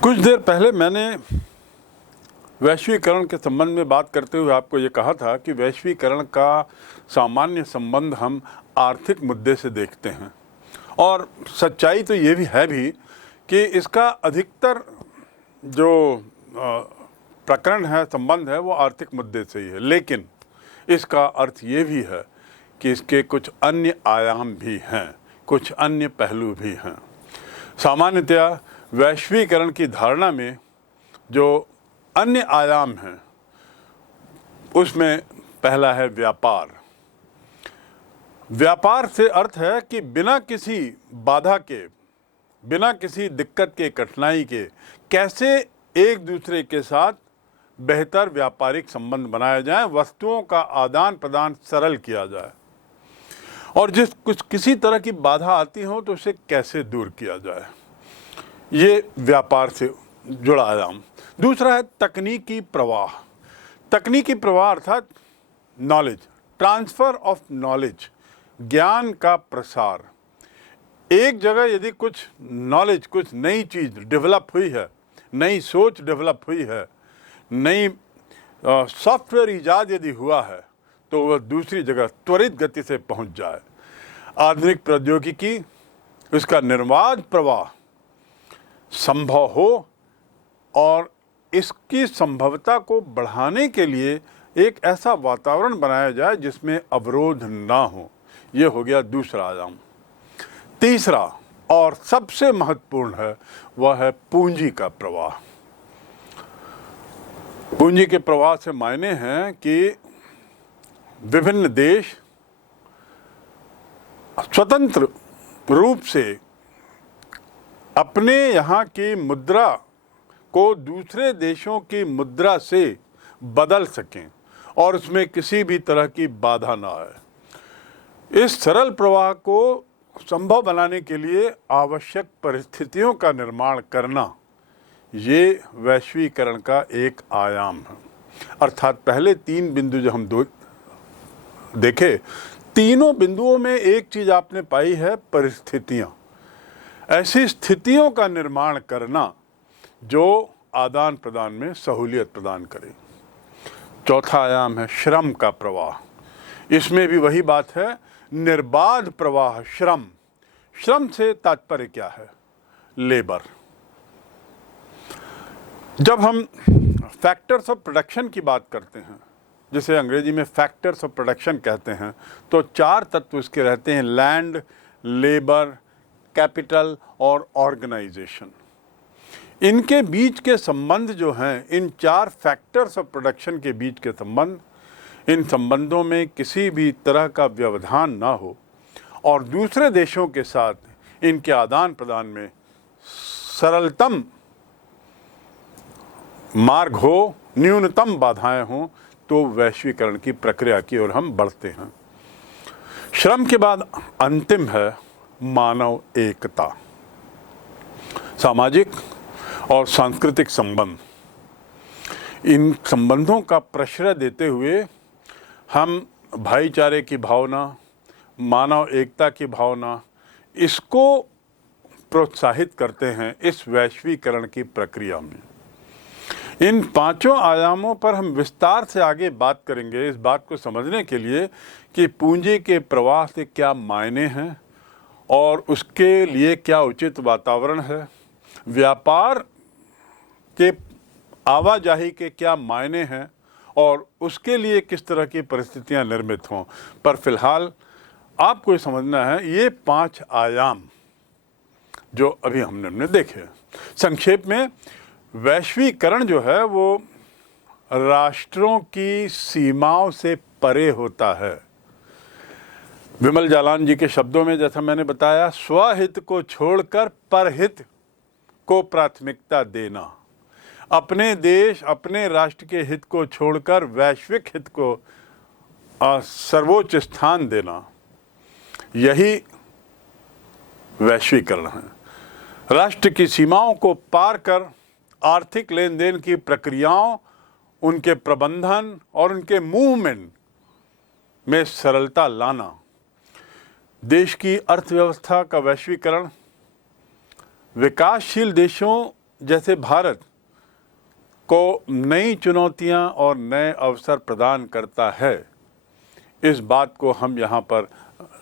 कुछ देर पहले मैंने वैश्वीकरण के संबंध में बात करते हुए आपको ये कहा था कि वैश्वीकरण का सामान्य संबंध हम आर्थिक मुद्दे से देखते हैं, और सच्चाई तो ये भी है कि इसका अधिकतर जो प्रकरण है, संबंध है, वो आर्थिक मुद्दे से ही है। लेकिन इसका अर्थ ये भी है कि इसके कुछ अन्य आयाम भी हैं, कुछ अन्य पहलू भी हैं। सामान्यतया वैश्वीकरण की धारणा में जो अन्य आयाम हैं उसमें पहला है व्यापार। व्यापार से अर्थ है कि बिना किसी बाधा के, बिना किसी दिक्कत के, कठिनाई के कैसे एक दूसरे के साथ बेहतर व्यापारिक संबंध बनाया जाए, वस्तुओं का आदान प्रदान सरल किया जाए, और किसी तरह की बाधा आती हो तो उसे कैसे दूर किया जाए। ये व्यापार से जुड़ा आयाम। दूसरा है तकनीकी प्रवाह। तकनीकी प्रवाह अर्थात नॉलेज, ट्रांसफ़र ऑफ नॉलेज, ज्ञान का प्रसार। एक जगह यदि कुछ नॉलेज, कुछ नई चीज़ डेवलप हुई है, नई सोच डेवलप हुई है, नई सॉफ्टवेयर ईजाद यदि हुआ है, तो वह दूसरी जगह त्वरित गति से पहुंच जाए। आधुनिक प्रौद्योगिकी, उसका निर्बाध प्रवाह संभव हो, और इसकी संभवता को बढ़ाने के लिए एक ऐसा वातावरण बनाया जाए जिसमें अवरोध ना हो। ये हो गया दूसरा आयाम। तीसरा और सबसे महत्वपूर्ण है, वह है पूंजी का प्रवाह। पूंजी के प्रवाह से मायने हैं कि विभिन्न देश स्वतंत्र रूप से अपने यहाँ की मुद्रा को दूसरे देशों की मुद्रा से बदल सकें और उसमें किसी भी तरह की बाधा ना आए। इस सरल प्रवाह को संभव बनाने के लिए आवश्यक परिस्थितियों का निर्माण करना, ये वैश्वीकरण का एक आयाम है। अर्थात पहले तीन बिंदु जो हम देखे, तीनों बिंदुओं में एक चीज़ आपने पाई है, परिस्थितियाँ। ऐसी स्थितियों का निर्माण करना जो आदान प्रदान में सहूलियत प्रदान करे। चौथा आयाम है श्रम का प्रवाह। इसमें भी वही बात है, निर्बाध प्रवाह श्रम। श्रम से तात्पर्य क्या है? लेबर। जब हम फैक्टर्स ऑफ प्रोडक्शन की बात करते हैं, जिसे अंग्रेजी में फैक्टर्स ऑफ प्रोडक्शन कहते हैं, तो चार तत्व इसके रहते हैं: लैंड, लेबर, कैपिटल और ऑर्गेनाइजेशन। इनके बीच के संबंध जो हैं, इन चार फैक्टर्स ऑफ प्रोडक्शन के बीच के संबंध, इन संबंधों में किसी भी तरह का व्यवधान ना हो और दूसरे देशों के साथ इनके आदान प्रदान में सरलतम मार्ग हो, न्यूनतम बाधाएं हों, तो वैश्वीकरण की प्रक्रिया की ओर हम बढ़ते हैं। श्रम के बाद अंतिम है मानव एकता। सामाजिक और सांस्कृतिक संबंध, इन संबंधों का प्रश्रय देते हुए हम भाईचारे की भावना, मानव एकता की भावना, इसको प्रोत्साहित करते हैं इस वैश्वीकरण की प्रक्रिया में। इन पांचों आयामों पर हम विस्तार से आगे बात करेंगे, इस बात को समझने के लिए कि पूंजी के प्रवाह से क्या मायने हैं और उसके लिए क्या उचित वातावरण है, व्यापार के आवाजाही के क्या मायने हैं और उसके लिए किस तरह की परिस्थितियां निर्मित हों। पर फिलहाल आपको समझना है ये पांच आयाम जो अभी हमने देखे। संक्षेप में, वैश्वीकरण जो है वो राष्ट्रों की सीमाओं से परे होता है। विमल जालान जी के शब्दों में, जैसा मैंने बताया, स्वहित को छोड़कर परहित को प्राथमिकता देना, अपने देश, अपने राष्ट्र के हित को छोड़कर वैश्विक हित को सर्वोच्च स्थान देना, यही वैश्वीकरण है। राष्ट्र की सीमाओं को पार कर आर्थिक लेन देन की प्रक्रियाओं, उनके प्रबंधन और उनके मूवमेंट में सरलता लाना, देश की अर्थव्यवस्था का वैश्वीकरण, विकासशील देशों जैसे भारत को नई चुनौतियां और नए अवसर प्रदान करता है, इस बात को हम यहाँ पर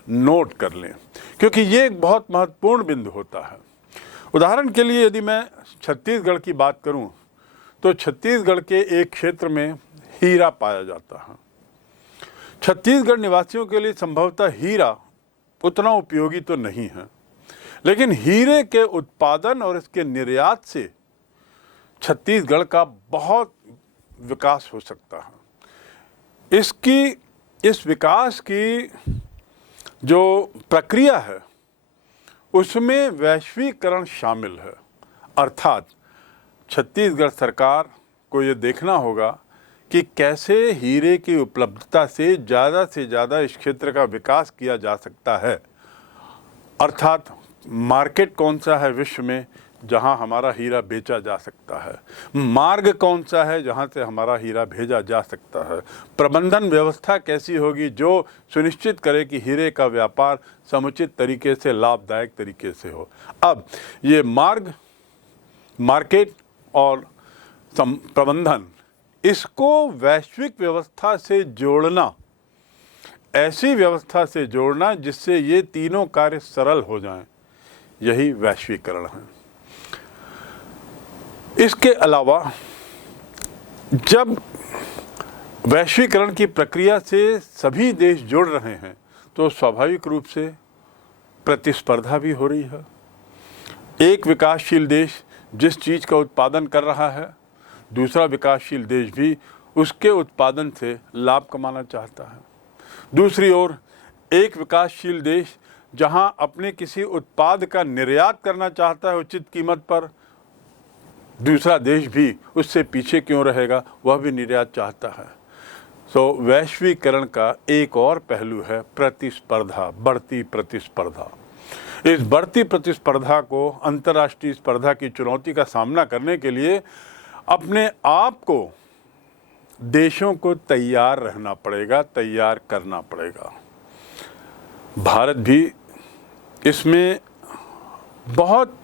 नोट कर लें, क्योंकि ये एक बहुत महत्वपूर्ण बिंदु होता है। उदाहरण के लिए यदि मैं छत्तीसगढ़ की बात करूं, तो छत्तीसगढ़ के एक क्षेत्र में हीरा पाया जाता है। छत्तीसगढ़ निवासियों के लिए संभवतः हीरा उतना उपयोगी तो नहीं है, लेकिन हीरे के उत्पादन और इसके निर्यात से छत्तीसगढ़ का बहुत विकास हो सकता है। इस विकास की जो प्रक्रिया है उसमें वैश्वीकरण शामिल है, अर्थात छत्तीसगढ़ सरकार को ये देखना होगा कि कैसे हीरे की उपलब्धता से ज़्यादा इस क्षेत्र का विकास किया जा सकता है। अर्थात मार्केट कौन सा है विश्व में जहां हमारा हीरा बेचा जा सकता है, मार्ग कौन सा है जहां से हमारा हीरा भेजा जा सकता है, प्रबंधन व्यवस्था कैसी होगी जो सुनिश्चित करे कि हीरे का व्यापार समुचित तरीके से, लाभदायक तरीके से हो। अब ये मार्ग, मार्केट और प्रबंधन, इसको वैश्विक व्यवस्था से जोड़ना, ऐसी व्यवस्था से जोड़ना जिससे ये तीनों कार्य सरल हो जाएं, यही वैश्वीकरण है। इसके अलावा जब वैश्वीकरण की प्रक्रिया से सभी देश जुड़ रहे हैं तो स्वाभाविक रूप से प्रतिस्पर्धा भी हो रही है। एक विकासशील देश जिस चीज़ का उत्पादन कर रहा है, दूसरा विकासशील देश भी उसके उत्पादन से लाभ कमाना चाहता है। दूसरी ओर एक विकासशील देश जहां अपने किसी उत्पाद का निर्यात करना चाहता है उचित कीमत पर, दूसरा देश भी उससे पीछे क्यों रहेगा, वह भी निर्यात चाहता है। तो वैश्वीकरण का एक और पहलू है प्रतिस्पर्धा, बढ़ती प्रतिस्पर्धा। इस बढ़ती प्रतिस्पर्धा को, अंतर्राष्ट्रीय स्पर्धा की चुनौती का सामना करने के लिए अपने आप को, देशों को तैयार रहना पड़ेगा, तैयार करना पड़ेगा। भारत भी इसमें बहुत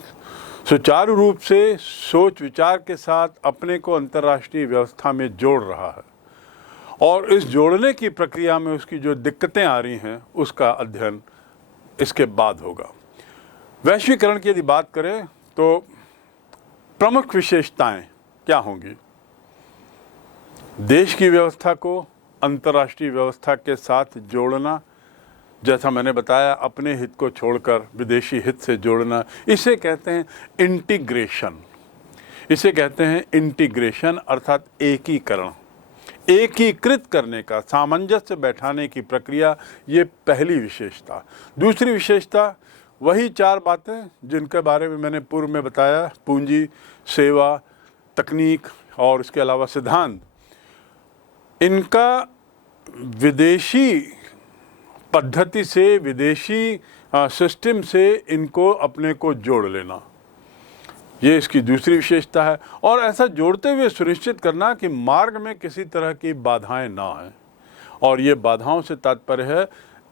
सुचारू रूप से सोच विचार के साथ अपने को अंतर्राष्ट्रीय व्यवस्था में जोड़ रहा है, और इस जोड़ने की प्रक्रिया में उसकी जो दिक्कतें आ रही हैं उसका अध्ययन इसके बाद होगा। वैश्वीकरण की यदि बात करें तो प्रमुख विशेषताएं क्या होंगी? देश की व्यवस्था को अंतर्राष्ट्रीय व्यवस्था के साथ जोड़ना, जैसा मैंने बताया अपने हित को छोड़कर विदेशी हित से जोड़ना, इसे कहते हैं इंटीग्रेशन। इसे कहते हैं इंटीग्रेशन अर्थात एकीकरण, एकीकृत करने का, सामंजस्य बैठाने की प्रक्रिया, ये पहली विशेषता। दूसरी विशेषता वही चार बातें जिनके बारे में मैंने पूर्व में बताया, पूंजी, सेवा, तकनीक और इसके अलावा सिद्धांत। इनका विदेशी पद्धति से, विदेशी सिस्टम से इनको अपने को जोड़ लेना, ये इसकी दूसरी विशेषता है। और ऐसा जोड़ते हुए सुनिश्चित करना कि मार्ग में किसी तरह की बाधाएं ना आए, और ये बाधाओं से तात्पर्य है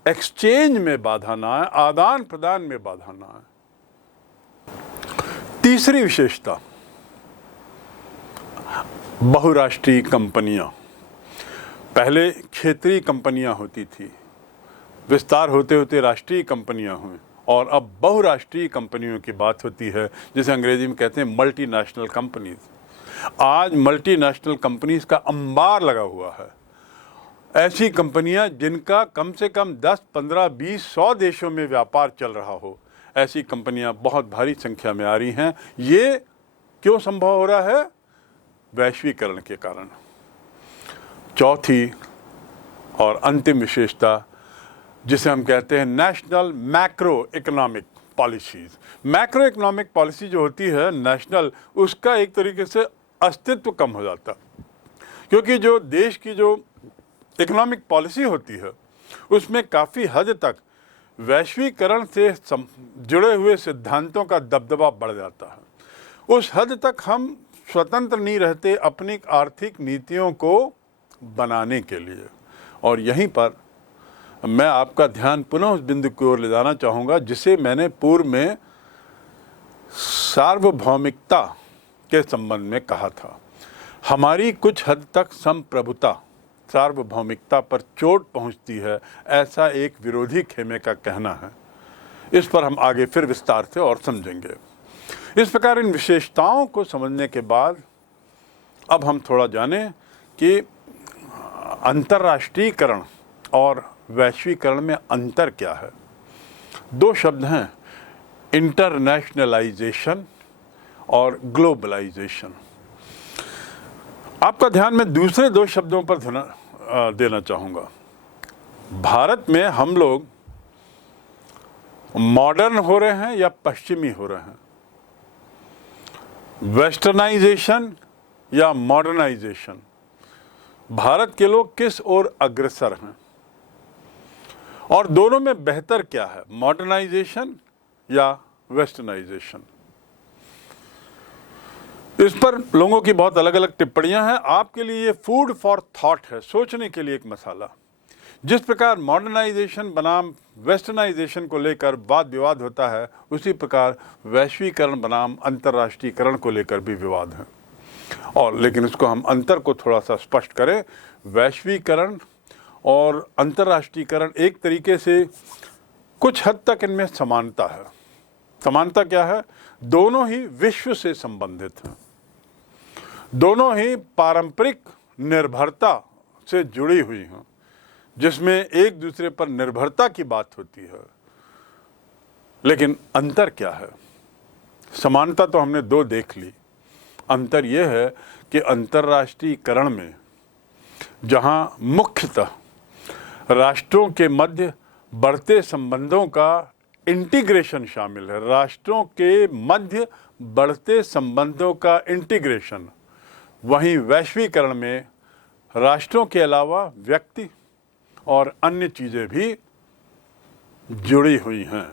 एक्सचेंज में बाधा ना आए, आदान प्रदान में बाधा ना आए। तीसरी विशेषता बहुराष्ट्रीय कंपनियां। पहले क्षेत्रीय कंपनियां होती थी, विस्तार होते होते राष्ट्रीय कंपनियां हुई, और अब बहुराष्ट्रीय कंपनियों की बात होती है, जिसे अंग्रेजी में कहते हैं मल्टीनेशनल कंपनीज। आज मल्टीनेशनल कंपनीज का अंबार लगा हुआ है। ऐसी कंपनियां जिनका कम से कम 10, 15, 20, 100 देशों में व्यापार चल रहा हो, ऐसी कंपनियां बहुत भारी संख्या में आ रही हैं। ये क्यों संभव हो रहा है? वैश्वीकरण के कारण। चौथी और अंतिम विशेषता जिसे हम कहते हैं national macro economic policies. Macro economic policy जो होती है नेशनल, उसका एक तरीके से अस्तित्व कम हो जाता, क्योंकि जो देश की जो इकोनॉमिक पॉलिसी होती है उसमें काफ़ी हद तक वैश्वीकरण से जुड़े हुए सिद्धांतों का दबदबा बढ़ जाता है। उस हद तक हम स्वतंत्र नहीं रहते अपनी आर्थिक नीतियों को बनाने के लिए। और यहीं पर मैं आपका ध्यान पुनः उस बिंदु की ओर ले जाना चाहूँगा जिसे मैंने पूर्व में सार्वभौमिकता के संबंध में कहा था। हमारी कुछ हद तक संप्रभुता, सार्वभौमिकता पर चोट पहुंचती है, ऐसा एक विरोधी खेमे का कहना है। इस पर हम आगे फिर विस्तार से और समझेंगे। इस प्रकार इन विशेषताओं को समझने के बाद अब हम थोड़ा जानें कि अंतर्राष्ट्रीयकरण और वैश्वीकरण में अंतर क्या है। दो शब्द हैं, इंटरनेशनलाइजेशन और ग्लोबलाइजेशन। आपका ध्यान मैं दूसरे दो शब्दों पर देना चाहूँगा। भारत में हम लोग मॉडर्न हो रहे हैं या पश्चिमी हो रहे हैं, वेस्टर्नाइजेशन या मॉडर्नाइजेशन, भारत के लोग किस ओर अग्रसर हैं और दोनों में बेहतर क्या है, मॉडर्नाइजेशन या वेस्टर्नाइजेशन। इस पर लोगों की बहुत अलग अलग टिप्पणियां हैं। आपके लिए ये फूड फॉर थॉट है, सोचने के लिए एक मसाला। जिस प्रकार मॉडर्नाइजेशन बनाम वेस्टर्नाइजेशन को लेकर वाद विवाद होता है, उसी प्रकार वैश्वीकरण बनाम अंतर्राष्ट्रीयकरण को लेकर भी विवाद है। और लेकिन इसको हम अंतर को थोड़ा सा स्पष्ट करें। वैश्वीकरण और अंतर्राष्ट्रीयकरण एक तरीके से कुछ हद तक इनमें समानता है। समानता क्या है? दोनों ही विश्व से संबंधित हैं, दोनों ही पारंपरिक निर्भरता से जुड़ी हुई हैं, जिसमें एक दूसरे पर निर्भरता की बात होती है। लेकिन अंतर क्या है? समानता तो हमने दो देख ली। अंतर यह है कि अंतर्राष्ट्रीयकरण में जहां मुख्यतः राष्ट्रों के मध्य बढ़ते संबंधों का इंटीग्रेशन शामिल है, राष्ट्रों के मध्य बढ़ते संबंधों का इंटीग्रेशन, वहीं वैश्वीकरण में राष्ट्रों के अलावा व्यक्ति और अन्य चीजें भी जुड़ी हुई हैं।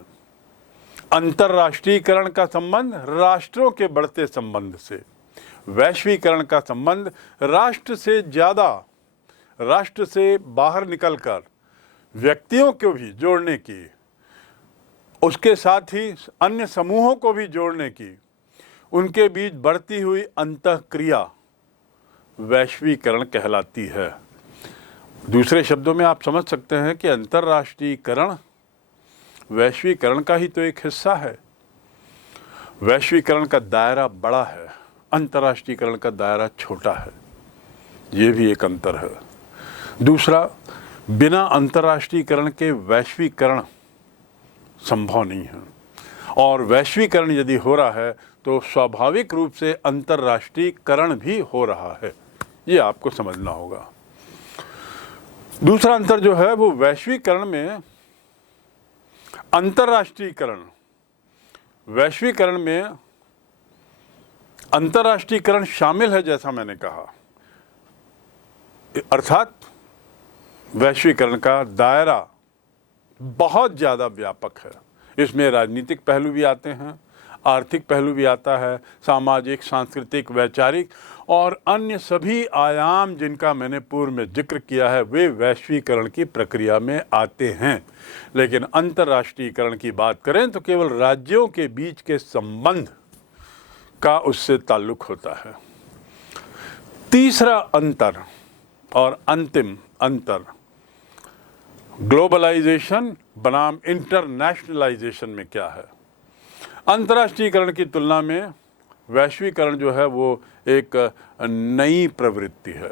अंतर्राष्ट्रीयकरण का संबंध राष्ट्रों के बढ़ते संबंध से, वैश्वीकरण का संबंध राष्ट्र से ज्यादा, राष्ट्र से बाहर निकलकर व्यक्तियों को भी जोड़ने की, उसके साथ ही अन्य समूहों को भी जोड़ने की, उनके बीच बढ़ती हुई अंतःक्रिया वैश्वीकरण कहलाती है। दूसरे शब्दों में आप समझ सकते हैं कि अंतर्राष्ट्रीयकरण वैश्वीकरण का ही तो एक हिस्सा है। वैश्वीकरण का दायरा बड़ा है, अंतर्राष्ट्रीयकरण का दायरा छोटा है, ये भी एक अंतर है। दूसरा, बिना अंतर्राष्ट्रीयकरण के वैश्वीकरण संभव नहीं है, और वैश्वीकरण यदि हो रहा है तो स्वाभाविक रूप से अंतर्राष्ट्रीयकरण भी हो रहा है, ये आपको समझना होगा। दूसरा अंतर जो है वो वैश्वीकरण में अंतर्राष्ट्रीयकरण, वैश्वीकरण में अंतर्राष्ट्रीयकरण शामिल है, जैसा मैंने कहा, अर्थात वैश्वीकरण का दायरा बहुत ज़्यादा व्यापक है। इसमें राजनीतिक पहलू भी आते हैं, आर्थिक पहलू भी आता है, सामाजिक, सांस्कृतिक, वैचारिक और अन्य सभी आयाम जिनका मैंने पूर्व में जिक्र किया है, वे वैश्वीकरण की प्रक्रिया में आते हैं। लेकिन अंतर्राष्ट्रीयकरण की बात करें तो केवल राज्यों के बीच के संबंध का उससे ताल्लुक होता है। तीसरा अंतर और अंतिम अंतर ग्लोबलाइजेशन बनाम इंटरनेशनलाइजेशन में क्या है। अंतर्राष्ट्रीयकरण की तुलना में वैश्वीकरण जो है वो एक नई प्रवृत्ति है।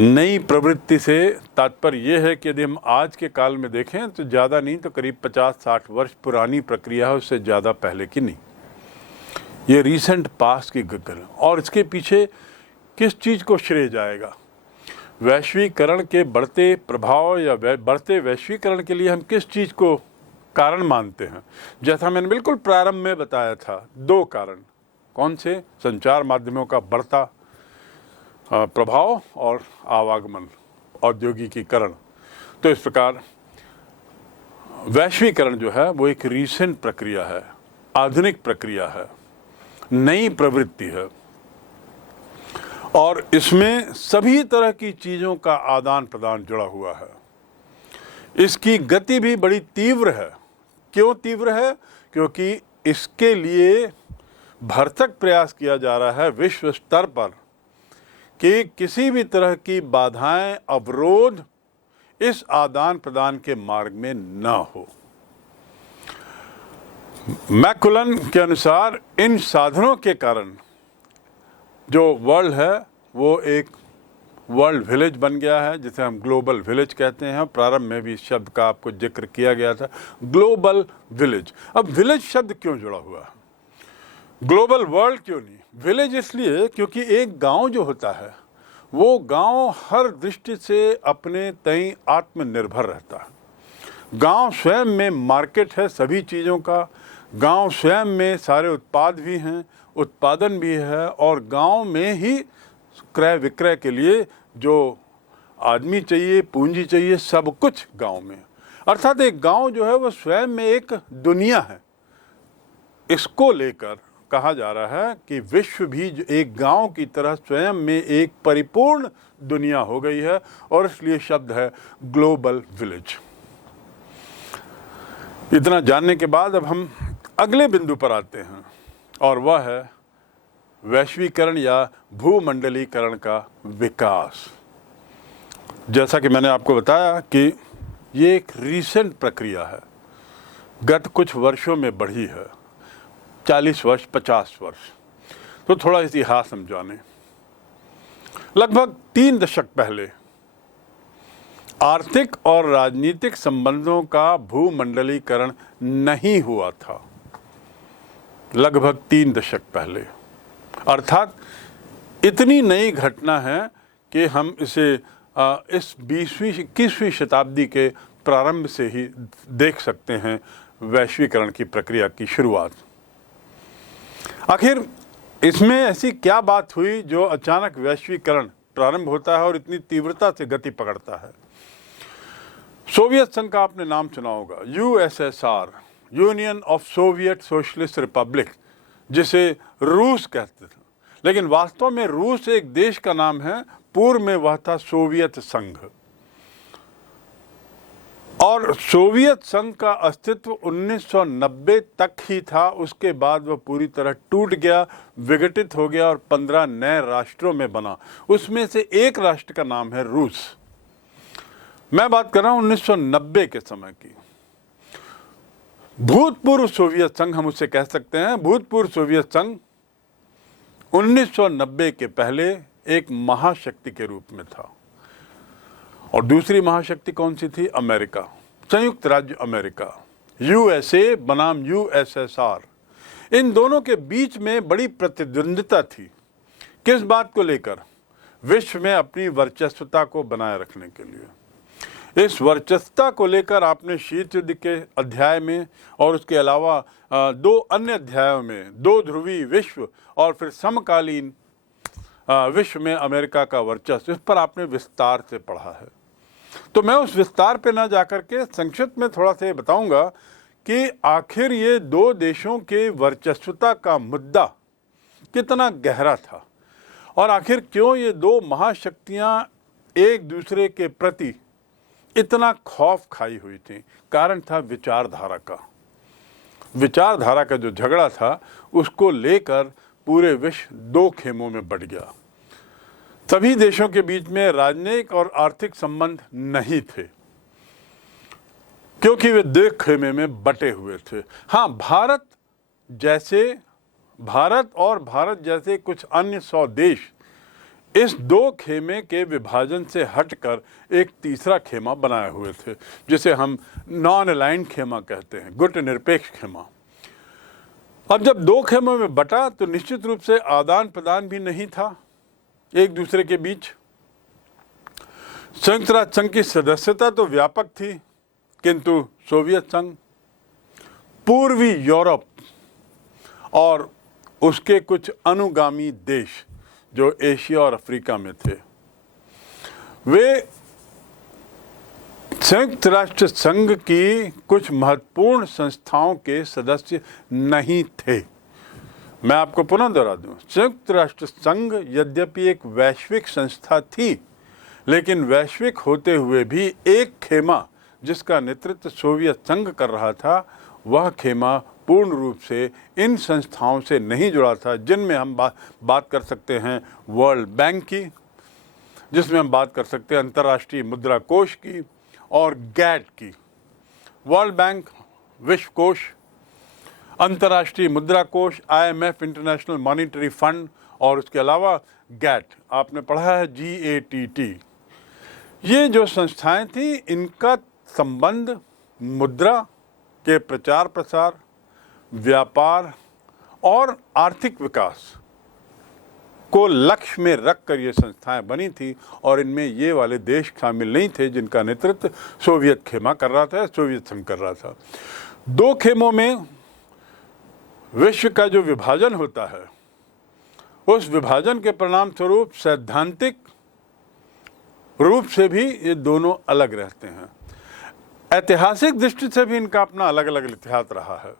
नई प्रवृत्ति से तात्पर्य यह है कि यदि हम आज के काल में देखें तो ज़्यादा नहीं तो करीब 50-60 वर्ष पुरानी प्रक्रिया है, उससे ज़्यादा पहले की नहीं। ये रीसेंट पास्ट की गगन है। और इसके पीछे किस चीज़ को श्रेय जाएगा? वैश्वीकरण के बढ़ते प्रभाव या बढ़ते वैश्वीकरण के लिए हम किस चीज़ को कारण मानते हैं? जैसा मैंने बिल्कुल प्रारंभ में बताया था, दो कारण। कौन से? संचार माध्यमों का बढ़ता प्रभाव और आवागमन, औद्योगिकीकरण। तो इस प्रकार वैश्वीकरण जो है वो एक रीसेंट प्रक्रिया है, आधुनिक प्रक्रिया है, नई प्रवृत्ति है, और इसमें सभी तरह की चीज़ों का आदान प्रदान जुड़ा हुआ है। इसकी गति भी बड़ी तीव्र है। क्यों तीव्र है? क्योंकि इसके लिए भरसक प्रयास किया जा रहा है विश्व स्तर पर कि किसी भी तरह की बाधाएं, अवरोध इस आदान प्रदान के मार्ग में न हो। मैकुलन के अनुसार इन साधनों के कारण जो वर्ल्ड है वो एक वर्ल्ड विलेज बन गया है, जिसे हम ग्लोबल विलेज कहते हैं। प्रारंभ में भी इस शब्द का आपको जिक्र किया गया था, ग्लोबल विलेज। अब विलेज शब्द क्यों जुड़ा हुआ है, ग्लोबल वर्ल्ड क्यों नहीं? विलेज इसलिए क्योंकि एक गांव जो होता है वो गांव हर दृष्टि से अपने तय आत्मनिर्भर रहता है। गांव स्वयं में मार्केट है सभी चीज़ों का, गांव स्वयं में सारे उत्पाद भी हैं, उत्पादन भी है, और गांव में ही क्रय विक्रय के लिए जो आदमी चाहिए, पूंजी चाहिए, सब कुछ गांव में। अर्थात एक गांव जो है वो स्वयं में एक दुनिया है। इसको लेकर कहा जा रहा है कि विश्व भी एक गांव की तरह स्वयं में एक परिपूर्ण दुनिया हो गई है, और इसलिए शब्द है ग्लोबल विलेज। इतना जानने के बाद अब हम अगले बिंदु पर आते हैं, और वह है वैश्वीकरण या भूमंडलीकरण का विकास। जैसा कि मैंने आपको बताया कि ये एक रीसेंट प्रक्रिया है, गत कुछ वर्षों में बढ़ी है, 40 वर्ष 50 वर्ष। तो थोड़ा इतिहास हम जानें। लगभग 3 दशक पहले आर्थिक और राजनीतिक संबंधों का भूमंडलीकरण नहीं हुआ था। लगभग 3 दशक पहले, अर्थात इतनी नई घटना है कि हम इसे इस 20वीं-21वीं शताब्दी के प्रारंभ से ही देख सकते हैं, वैश्वीकरण की प्रक्रिया की शुरुआत। आखिर इसमें ऐसी क्या बात हुई जो अचानक वैश्वीकरण प्रारंभ होता है और इतनी तीव्रता से गति पकड़ता है? सोवियत संघ का आपने नाम सुना होगा, USSR, union of Soviet socialist Republic, जिसे रूस कहते थे, लेकिन वास्तव में रूस एक देश का नाम है। पूर्व में वह था सोवियत संघ, और सोवियत संघ का अस्तित्व 1990 तक ही था। उसके बाद वह पूरी तरह टूट गया, विघटित हो गया और 15 नए राष्ट्रों में बना। उसमें से एक राष्ट्र का नाम है रूस। मैं बात कर रहा हूं 1990 के समय की। भूतपूर्व सोवियत संघ हम उसे कह सकते हैं। भूतपूर्व सोवियत संघ 1990 के पहले एक महाशक्ति के रूप में था, और दूसरी महाशक्ति कौन सी थी? अमेरिका, संयुक्त राज्य अमेरिका, यूएसए बनाम यूएसएसआर। इन दोनों के बीच में बड़ी प्रतिद्वंदिता थी। किस बात को लेकर? विश्व में अपनी वर्चस्वता को बनाए रखने के लिए। इस वर्चस्वता को लेकर आपने शीत युद्ध के अध्याय में और उसके अलावा 2 अन्य अध्यायों में 2 ध्रुवी विश्व और फिर समकालीन विश्व में अमेरिका का वर्चस्व, इस पर आपने विस्तार से पढ़ा है। तो मैं उस विस्तार पे ना जाकर के संक्षिप्त में थोड़ा सा बताऊंगा कि आखिर ये 2 देशों के वर्चस्वता का मुद्दा कितना गहरा था, और आखिर क्यों ये 2 महाशक्तियां एक दूसरे के प्रति इतना खौफ खाई हुई थी। कारण था विचारधारा का। विचारधारा का जो झगड़ा था उसको लेकर पूरे विश्व 2 खेमों में बंट गया। सभी देशों के बीच में राजनयिक और आर्थिक संबंध नहीं थे, क्योंकि वे 2 खेमे में बटे हुए थे। हाँ, भारत और भारत जैसे कुछ अन्य 100 देश इस 2 खेमे के विभाजन से हटकर एक तीसरा खेमा बनाए हुए थे, जिसे हम नॉन अलाइंड खेमा कहते हैं, गुट निरपेक्ष खेमा। अब जब 2 खेमों में बटा तो निश्चित रूप से आदान प्रदान भी नहीं था एक दूसरे के बीच। संयुक्त राष्ट्र संघ की सदस्यता तो व्यापक थी, किंतु सोवियत संघ, पूर्वी यूरोप और उसके कुछ अनुगामी देश जो एशिया और अफ्रीका में थे, वे संयुक्त राष्ट्र संघ की कुछ महत्वपूर्ण संस्थाओं के सदस्य नहीं थे। मैं आपको पुनः दोहरा दूं, संयुक्त राष्ट्र संघ यद्यपि एक वैश्विक संस्था थी, लेकिन वैश्विक होते हुए भी एक खेमा जिसका नेतृत्व सोवियत संघ कर रहा था, वह खेमा पूर्ण रूप से इन संस्थाओं से नहीं जुड़ा था, जिनमें हम बात कर सकते हैं वर्ल्ड बैंक की, जिसमें हम बात कर सकते हैं अंतर्राष्ट्रीय मुद्रा कोष की और गैट की। वर्ल्ड बैंक, विश्व कोष, अंतर्राष्ट्रीय मुद्रा कोष, IMF, इंटरनेशनल मॉनिटरी फंड, और उसके अलावा गैट, आपने पढ़ा है GATT। ये जो संस्थाएं थी, इनका संबंध मुद्रा के प्रचार प्रसार, व्यापार और आर्थिक विकास को लक्ष्य में रखकर ये संस्थाएं बनी थी, और इनमें ये वाले देश शामिल नहीं थे जिनका नेतृत्व सोवियत खेमा कर रहा था, सोवियत संघ कर रहा था। दो खेमों में विश्व का जो विभाजन होता है, उस विभाजन के परिणाम स्वरूप सैद्धांतिक रूप से भी ये दोनों अलग रहते हैं। ऐतिहासिक दृष्टि से भी इनका अपना अलग अलग इतिहास रहा है।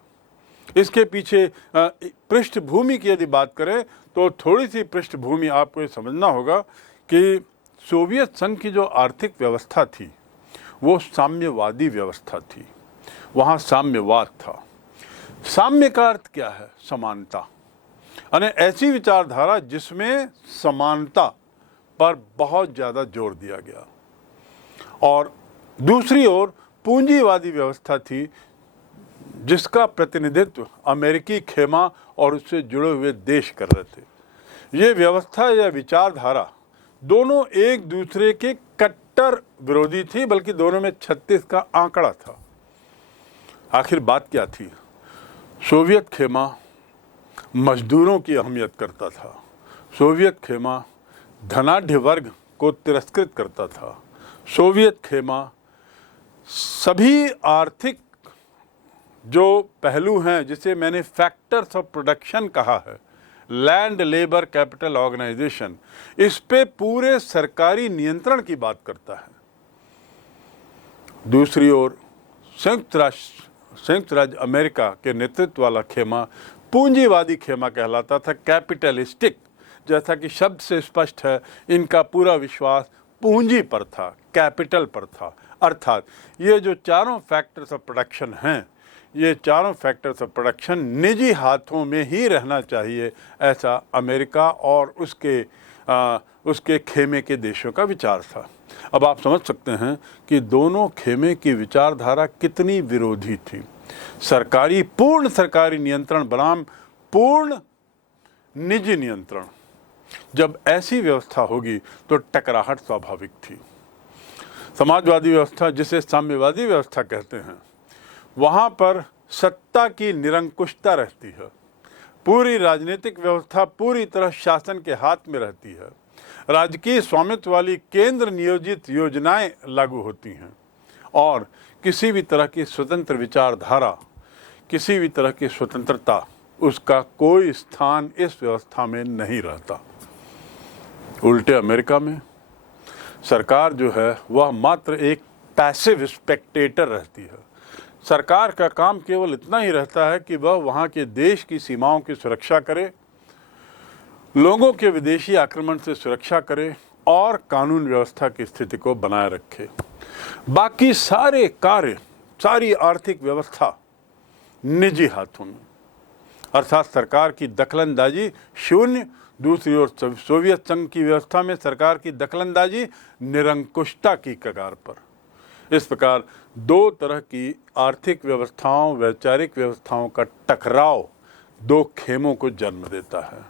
इसके पीछे पृष्ठभूमि की यदि बात करें तो थोड़ी सी पृष्ठभूमि आपको ये समझना होगा कि सोवियत संघ की जो आर्थिक व्यवस्था थी वो साम्यवादी व्यवस्था थी। वहाँ साम्यवाद था। साम्य का अर्थ क्या है? समानता, यानी ऐसी विचारधारा जिसमें समानता पर बहुत ज़्यादा जोर दिया गया। और दूसरी ओर पूंजीवादी व्यवस्था थी जिसका प्रतिनिधित्व अमेरिकी खेमा और उससे जुड़े हुए देश कर रहे थे। ये व्यवस्था या विचारधारा दोनों एक दूसरे के कट्टर विरोधी थी, बल्कि दोनों में 36 का आंकड़ा था। आखिर बात क्या थी? सोवियत खेमा मजदूरों की अहमियत करता था। सोवियत खेमा धनाढ्य वर्ग को तिरस्कृत करता था। सोवियत खेमा सभी आर्थिक जो पहलू हैं, जिसे मैंने फैक्टर्स ऑफ प्रोडक्शन कहा है, लैंड, लेबर, कैपिटल, ऑर्गेनाइजेशन, इस पे पूरे सरकारी नियंत्रण की बात करता है। दूसरी ओर संयुक्त राज्य अमेरिका के नेतृत्व वाला खेमा पूंजीवादी खेमा कहलाता था, कैपिटलिस्टिक। जैसा कि शब्द से स्पष्ट है, इनका पूरा विश्वास पूंजी पर था, कैपिटल पर था। अर्थात ये जो चारों फैक्टर्स ऑफ प्रोडक्शन हैं, ये चारों फैक्टर्स ऑफ प्रोडक्शन निजी हाथों में ही रहना चाहिए, ऐसा अमेरिका और उसके खेमे के देशों का विचार था। अब आप समझ सकते हैं कि दोनों खेमे की विचारधारा कितनी विरोधी थी। पूर्ण सरकारी नियंत्रण बनाम पूर्ण निजी नियंत्रण। जब ऐसी व्यवस्था होगी तो टकराहट स्वाभाविक थी। समाजवादी व्यवस्था, जिसे साम्यवादी व्यवस्था कहते हैं, वहाँ पर सत्ता की निरंकुशता रहती है। पूरी राजनीतिक व्यवस्था पूरी तरह शासन के हाथ में रहती है। राजकीय स्वामित्व वाली केंद्र नियोजित योजनाएं लागू होती हैं और किसी भी तरह की स्वतंत्र विचारधारा, किसी भी तरह की स्वतंत्रता, उसका कोई स्थान इस व्यवस्था में नहीं रहता। उल्टे अमेरिका में सरकार जो है वह मात्र एक पैसिव स्पेक्टेटर रहती है। सरकार का काम केवल इतना ही रहता है कि वह वहाँ के देश की सीमाओं की सुरक्षा करे, लोगों के विदेशी आक्रमण से सुरक्षा करे और कानून व्यवस्था की स्थिति को बनाए रखे। बाकी सारे कार्य, सारी आर्थिक व्यवस्था निजी हाथों में, अर्थात सरकार की दखलंदाजी शून्य। दूसरी ओर सोवियत संघ की व्यवस्था में सरकार की दखलंदाजी निरंकुशता की कगार पर। इस प्रकार दो तरह की आर्थिक व्यवस्थाओं, वैचारिक व्यवस्थाओं का टकराव दो खेमों को जन्म देता है।